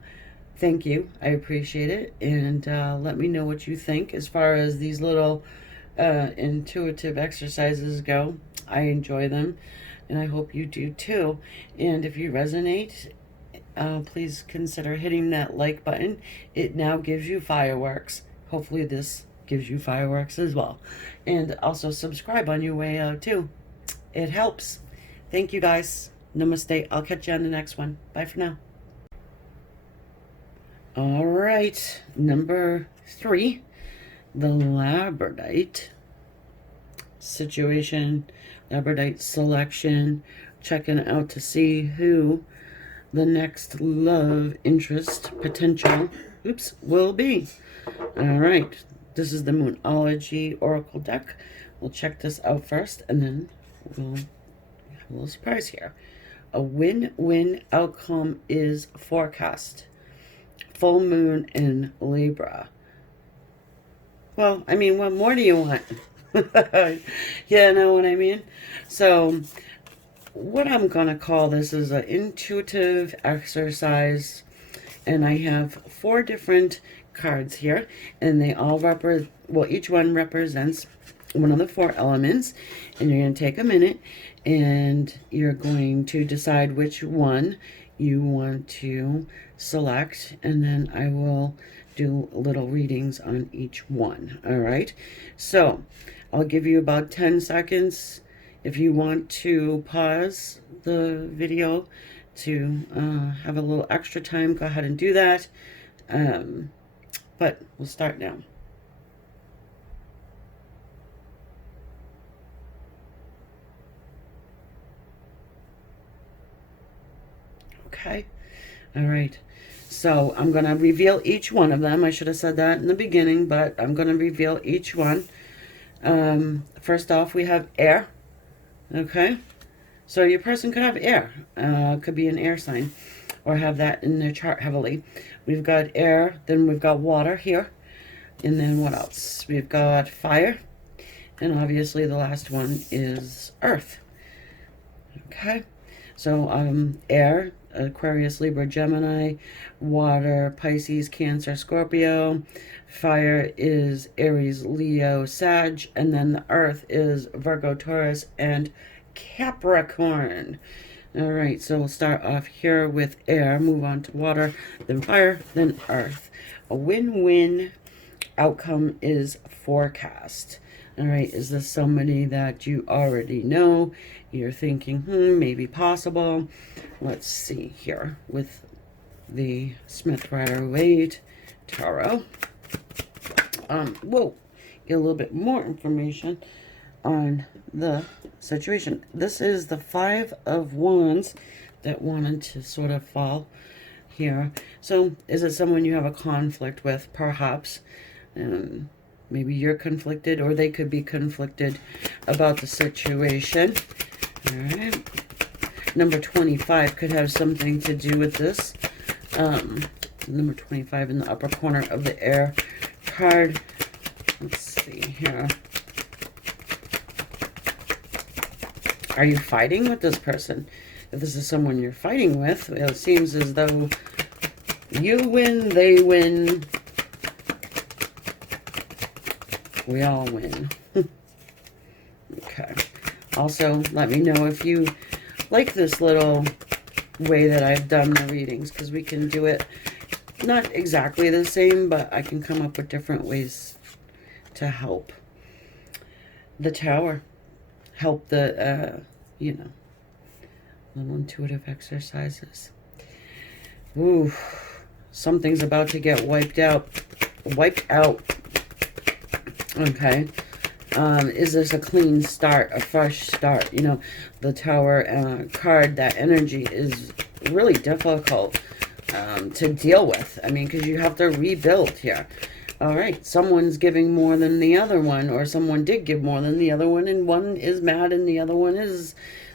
thank you. I appreciate it. And let me know what you think as far as these little intuitive exercises go. I enjoy them, and I hope you do too. And if you resonate, please consider hitting that like button. It now gives you fireworks. Hopefully this gives you fireworks as well. And also subscribe on your way out too. It helps. Thank you guys. Namaste. I'll catch you on the next one. Bye for now. All right. Number 3, the Labordite situation. Labordite selection. Checking out to see who the next love interest potential will be. All right. This is the Moonology Oracle deck. We'll check this out first, and then we'll have a little surprise here. A win-win outcome is forecast. Full moon in Libra. Well, I mean, what more do you want? You know what I mean? So, what I'm going to call this is an intuitive exercise. And I have 4 different cards here. And they all each one represents one of the 4 elements. And you're going to take a minute and you're going to decide which one you want to select. And then I will do little readings on each one. All right. So I'll give you about 10 seconds. If you want to pause the video to have a little extra time, go ahead and do that. But we'll start now. Okay. All right. So I'm going to reveal each one of them. I should have said that in the beginning, but I'm going to reveal each one. First off, we have air. Okay. So your person could have air. Could be an air sign or have that in their chart heavily. We've got air. Then we've got water here. And then what else? We've got fire. And obviously the last one is earth. Okay. So air, Aquarius, Libra, Gemini. Water, Pisces, Cancer, Scorpio. Fire is Aries, Leo, Sag. And then the earth is Virgo, Taurus, and Capricorn. All right, so we'll start off here with air, move on to water, then fire, then earth. A win-win outcome is forecast. All right, is this somebody that you already know? You're thinking, maybe possible. Let's see here with the Smith-Rider-Waite Tarot. Whoa, get a little bit more information on the situation. This is the 5 of Wands that wanted to sort of fall here. So is it someone you have a conflict with? Perhaps. Maybe you're conflicted or they could be conflicted about the situation. All right. Number 25 could have something to do with this. Number 25 in the upper corner of the air card. Let's see here. Are you fighting with this person? If this is someone you're fighting with, it seems as though you win, they win, we all win. Okay. Also, let me know if you like this little way that I've done the readings, because we can do it not exactly the same, but I can come up with different ways to help. The Tower. Help the, little intuitive exercises. Ooh, something's about to get wiped out. Wiped out. Okay. Is this a clean start, a fresh start? The Tower card, that energy is really difficult to deal with. I mean, because you have to rebuild here. All right, someone's giving more than the other one, or someone did give more than the other one, and one is mad and the other one is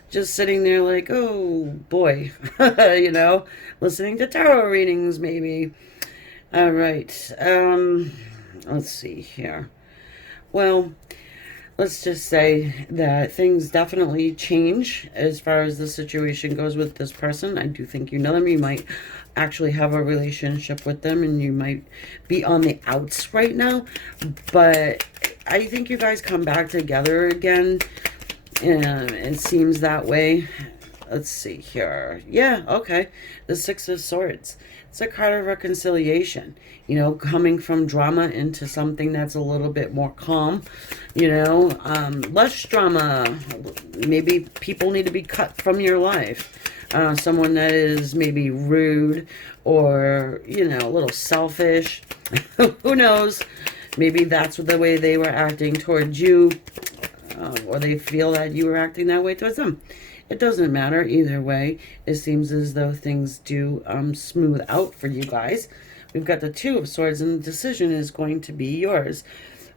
just sitting there like, oh boy, listening to tarot readings maybe. All right, let's see here. Well, let's just say that things definitely change as far as the situation goes with this person. I do think you know them. You might actually have a relationship with them and you might be on the outs right now. But I think you guys come back together again. And it seems that way. Let's see here. Yeah, okay. The 6 of Swords. It's a card of reconciliation. Coming from drama into something that's a little bit more calm. Less drama. Maybe people need to be cut from your life. Someone that is maybe rude or, a little selfish. Who knows? Maybe that's the way they were acting towards you. Or they feel that you were acting that way towards them. It doesn't matter either way. It seems as though things do smooth out for you guys. we've got the Two of Swords, and the decision is going to be yours.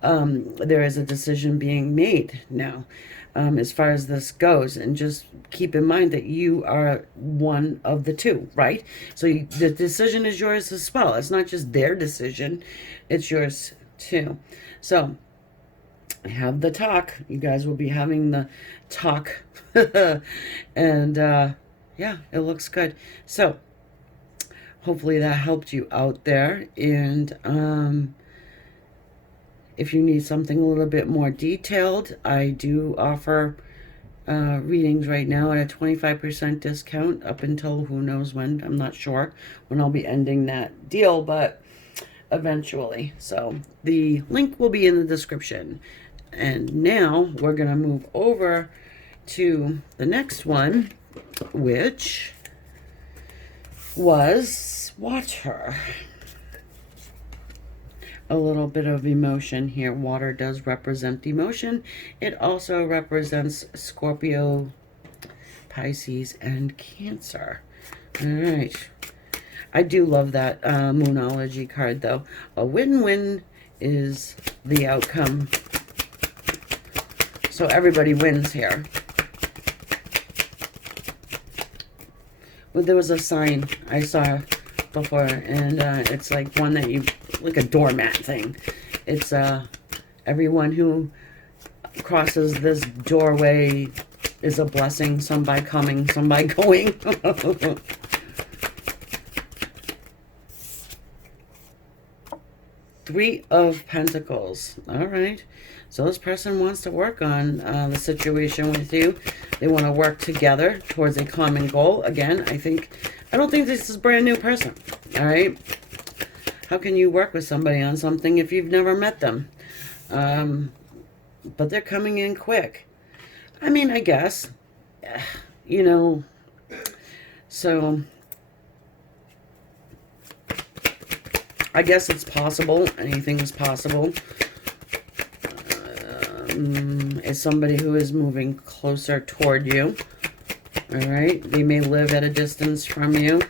There is a decision being made now, as far as this goes, and just keep in mind that you are one of the two, right? So the decision is yours as well. It's not just their decision, it's yours too. So have the talk. You guys will be having the talk. And yeah, it looks good. So hopefully that helped you out there. And if you need something a little bit more detailed, I do offer readings right now at a 25% discount up until who knows when. I'm not sure when I'll be ending that deal, but eventually. So the link will be in the description. And now we're going to move over to the next one, which was water. A little bit of emotion here. Water does represent emotion. It also represents Scorpio, Pisces, and Cancer. All right. I do love that Moonology card, though. A win-win is the outcome. So everybody wins here. Well, there was a sign I saw before, and it's like one that you, like a doormat thing. It's everyone who crosses this doorway is a blessing. Some by coming, some by going. Three of Pentacles. All right. So this person wants to work on the situation with you. They want to work together towards a common goal. Again, I don't think this is a brand new person. All right. How can you work with somebody on something if you've never met them? But they're coming in quick. I mean, I guess, you know, so I guess it's possible. Anything is possible. Is somebody who is moving closer toward you. All right. They may live at a distance from you.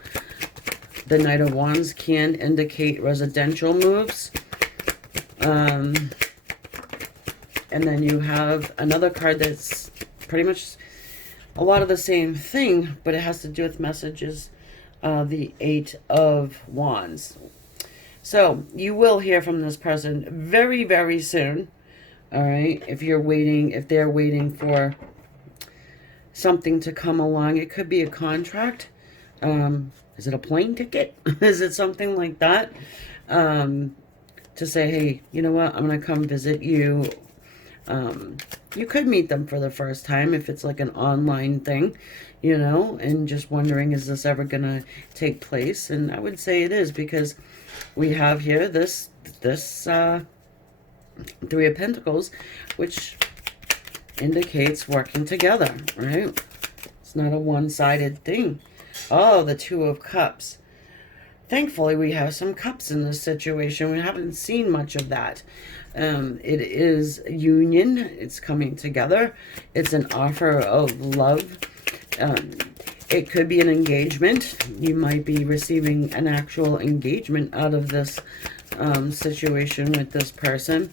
The Knight of Wands can indicate residential moves. And then you have another card that's pretty much a lot of the same thing, but it has to do with messages. The Eight of Wands. So you will hear from this person very, very soon. All right. If they're waiting for something to come along, it could be a contract. Is it a plane ticket? Is it something like that? To say, hey, you know what? I'm going to come visit you. You could meet them for the first time if it's like an online thing, you know, and just wondering, is this ever going to take place? And I would say it is, because we have here this Three of Pentacles, which indicates working together, right? It's not a one-sided thing. Oh, the Two of Cups. Thankfully, we have some cups in this situation. We haven't seen much of that. It is union. It's coming together. It's an offer of love. It could be an engagement. You might be receiving an actual engagement out of this situation with this person.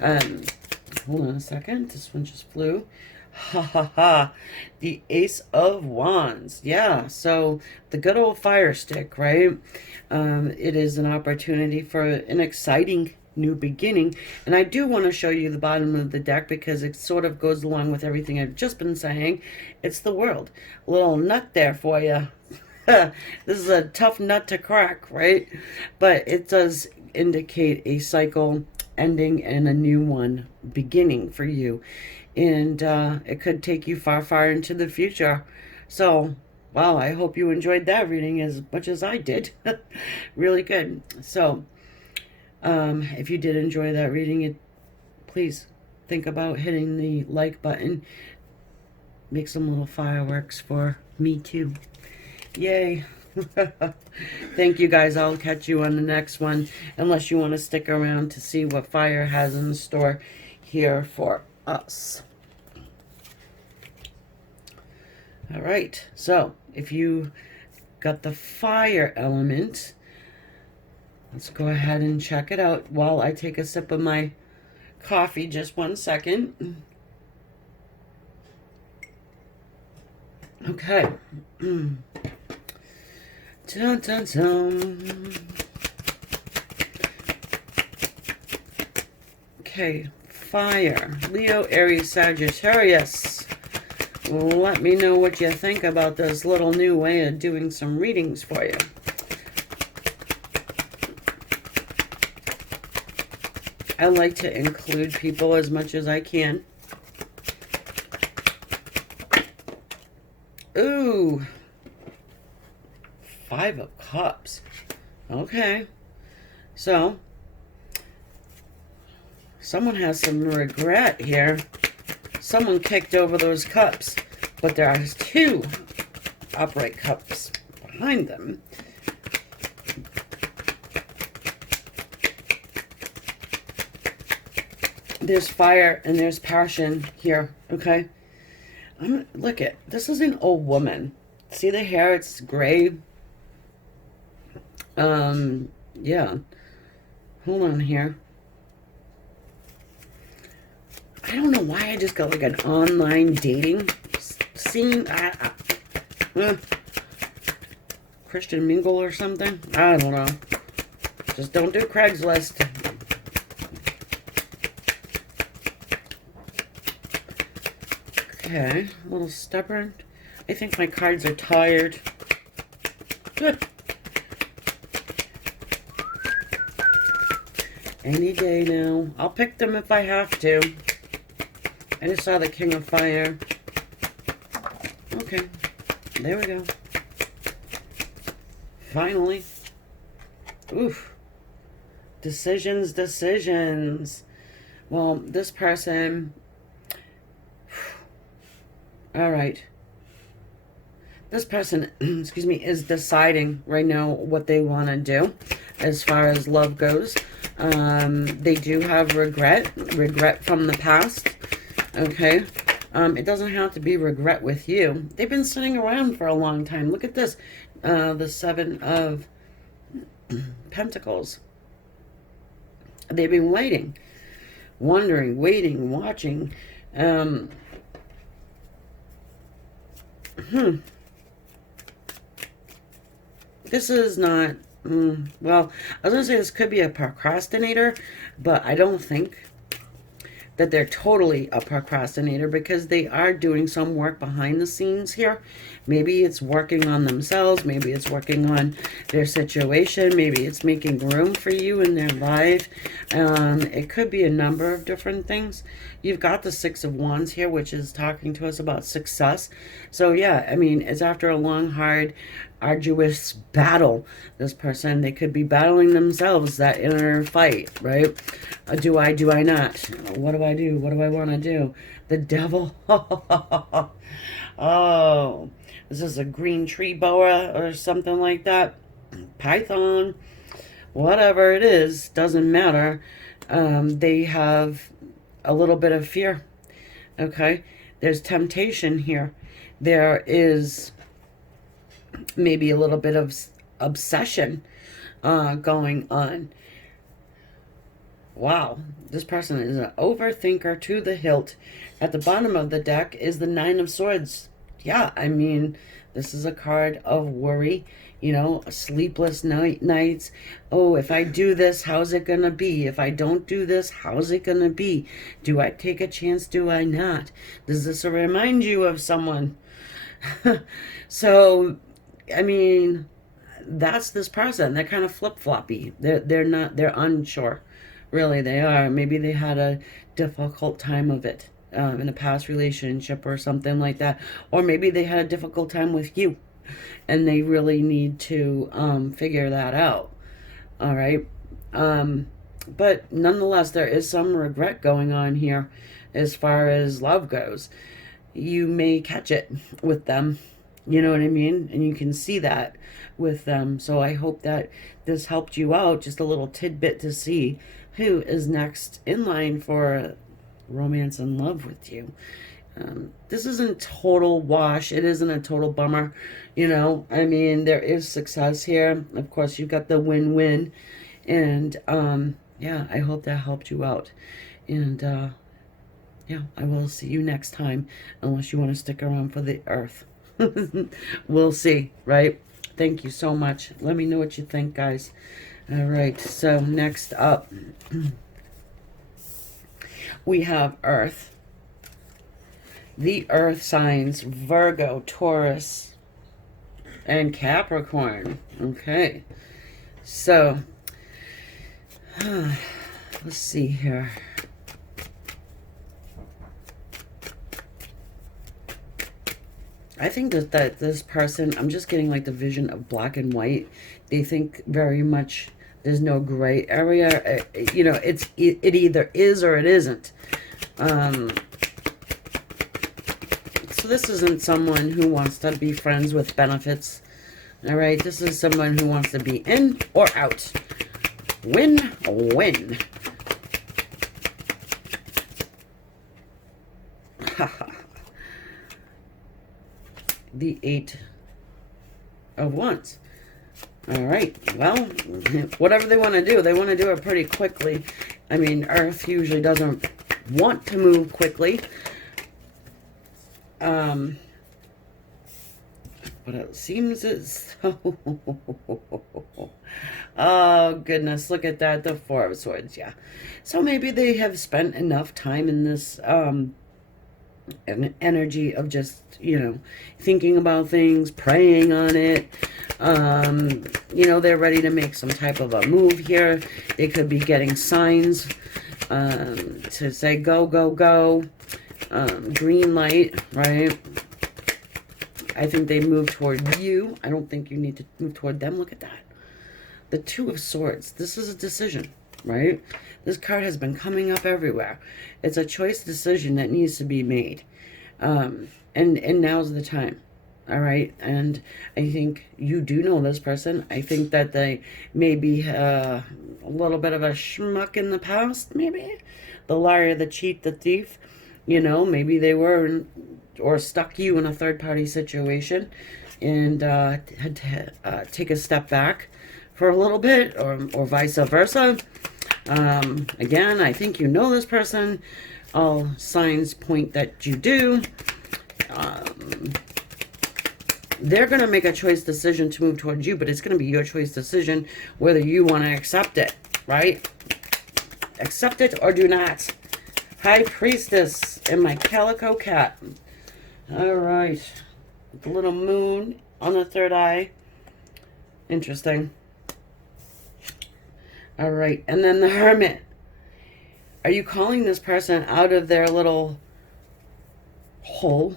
Hold on a second. This one just flew. Ha ha ha. The Ace of Wands. Yeah, so the good old fire stick, right? It is an opportunity for an exciting new beginning. And I do want to show you the bottom of the deck because it sort of goes along with everything I've just been saying. It's the World. A little nut there for you. This is a tough nut to crack, right? But it does indicate a cycle ending and a new one beginning for you. And it could take you far, far into the future. So, wow, I hope you enjoyed that reading as much as I did. Really good. So, if you did enjoy that reading, please think about hitting the like button. Make some little fireworks for me too. Yay. Thank you guys. I'll catch you on the next one, unless you want to stick around to see what fire has in store here for us. All right, so if you got the fire element, Let's go ahead and check it out while I take a sip of my coffee. Just 1 second. Okay. Dun, dun, dun. Okay. Fire. Leo, Aries, Sagittarius. Let me know what you think about this little new way of doing some readings for you. I like to include people as much as I can. Ooh. 5 of Cups. Okay. So, someone has some regret here. Someone kicked over those cups, but there are 2 upright cups behind them. There's fire and there's passion here, okay? Look at, this is an old woman. See the hair? It's gray. Yeah. Hold on here. I don't know why I just got like an online dating scene. Christian Mingle or something. I don't know. Just don't do Craigslist. Okay, a little stubborn. I think my cards are tired. Good. Any day now. I'll pick them if I have to. I just saw the King of Fire. Okay, there we go. Finally. Oof. Decisions, decisions. Well, this person... All right. This person, excuse me, is deciding right now what they want to do as far as love goes. They do have regret from the past. Okay. It doesn't have to be regret with you. They've been sitting around for a long time. Look at this. The 7 of Pentacles. They've been waiting, wondering, waiting, watching. This is not, well, I was going to say this could be a procrastinator, but I don't think that they're totally a procrastinator because they are doing some work behind the scenes here. Maybe it's working on themselves. Maybe it's working on their situation. Maybe it's making room for you in their life. It could be a number of different things. You've got the 6 of Wands here, which is talking to us about success. So yeah, I mean, it's after a long, hard, arduous battle. This person, they could be battling themselves, that inner fight, right? Do I not? What do I do? What do I want to do? The Devil. Oh, this is a green tree boa or something like that. Python, whatever it is, doesn't matter. They have a little bit of fear. Okay, there's temptation here. There is maybe a little bit of obsession going on. Wow, this person is an overthinker to the hilt. At the bottom of the deck is the 9 of Swords. Yeah, I mean, this is a card of worry, you know, sleepless nights. Oh, if I do this, how's it going to be? If I don't do this, how's it going to be? Do I take a chance? Do I not? Does this remind you of someone? So, I mean, that's this person. They're kind of flip-floppy. They're unsure. Really, they are. Maybe they had a difficult time of it in a past relationship or something like that. Or maybe they had a difficult time with you and they really need to figure that out. All right. But nonetheless, there is some regret going on here as far as love goes. You may catch it with them. You know what I mean? And you can see that with them. So I hope that this helped you out. Just a little tidbit to see who is next in line for romance and love with you. This isn't total wash. It isn't a total bummer. You know, I mean, there is success here. Of course, you've got the win-win. And yeah, I hope that helped you out. And yeah, I will see you next time, unless you want to stick around for the earth. We'll see, right? Thank you so much. Let me know what you think, guys. All right, so next up, we have Earth. The Earth signs: Virgo, Taurus, and Capricorn. Okay, so let's see here. I think that this person, I'm just getting like the vision of black and white. They think very much there's no gray area. You know, it either is or it isn't. So this isn't someone who wants to be friends with benefits. All right, this is someone who wants to be in or out. Win-win. The Eight of Wands. All right, well, whatever they want to do it pretty quickly. I mean, Earth usually doesn't want to move quickly. But it seems as though... Oh, goodness, look at that, the Four of Swords, yeah. So maybe they have spent enough time in this an energy of just, you know, thinking about things, praying on it. You know, they're ready to make some type of a move here. They could be getting signs to say go, go, go. Green light, right? I think they move toward you. I don't think you need to move toward them. Look at that. The Two of Swords. This is a decision, right? This card has been coming up everywhere. It's a choice decision that needs to be made. And now's the time. All right. And I think you do know this person. I think that they may be a little bit of a schmuck in the past, maybe. The liar, the cheat, the thief. You know, maybe they were or stuck you in a third-party situation and had to take a step back for a little bit, or vice versa. Again, I think you know this person. All signs point that you do. They're going to make a choice decision to move towards you, but it's going to be your choice decision whether you want to accept it, right? Accept it or do not. High Priestess and my calico cat. All right. The little moon on the third eye. Interesting. All right. And then the Hermit. Are you calling this person out of their little hole?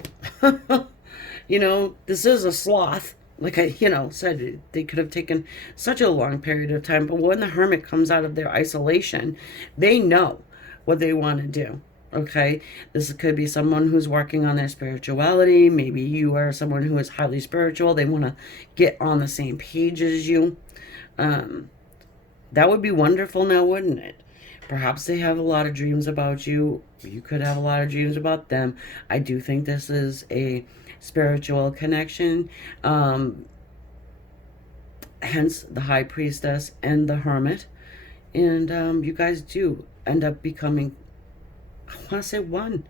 You know, this is a sloth. Like I, said, they could have taken such a long period of time. But when the Hermit comes out of their isolation, they know what they want to do. Okay, this could be someone who's working on their spirituality. Maybe you are someone who is highly spiritual. They want to get on the same page as you. That would be wonderful now, wouldn't it? Perhaps they have a lot of dreams about you. You could have a lot of dreams about them. I do think this is a spiritual connection. Hence the High Priestess and the Hermit. And you guys do end up becoming, I want to say, one.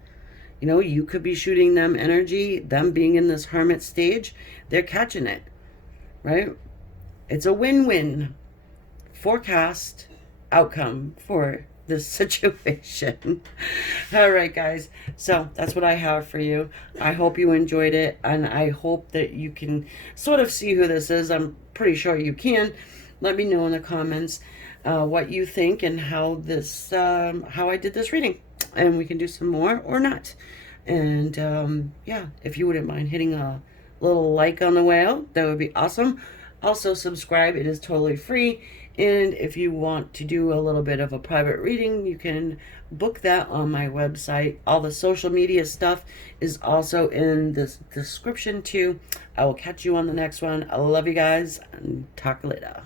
You know, you could be shooting them energy, them being in this Hermit stage. They're catching it, right? It's a win-win forecast outcome for this situation. All right, guys. So that's what I have for you. I hope you enjoyed it, and I hope that you can sort of see who this is. I'm pretty sure you can. Let me know in the comments what you think and how this, how I did this reading, and we can do some more or not. And yeah, if you wouldn't mind hitting a little like on the way out, that would be awesome. Also subscribe. It is totally free. And if you want to do a little bit of a private reading, you can book that on my website. All the social media stuff is also in the description too. I will catch you on the next one. I love you guys, and talk later.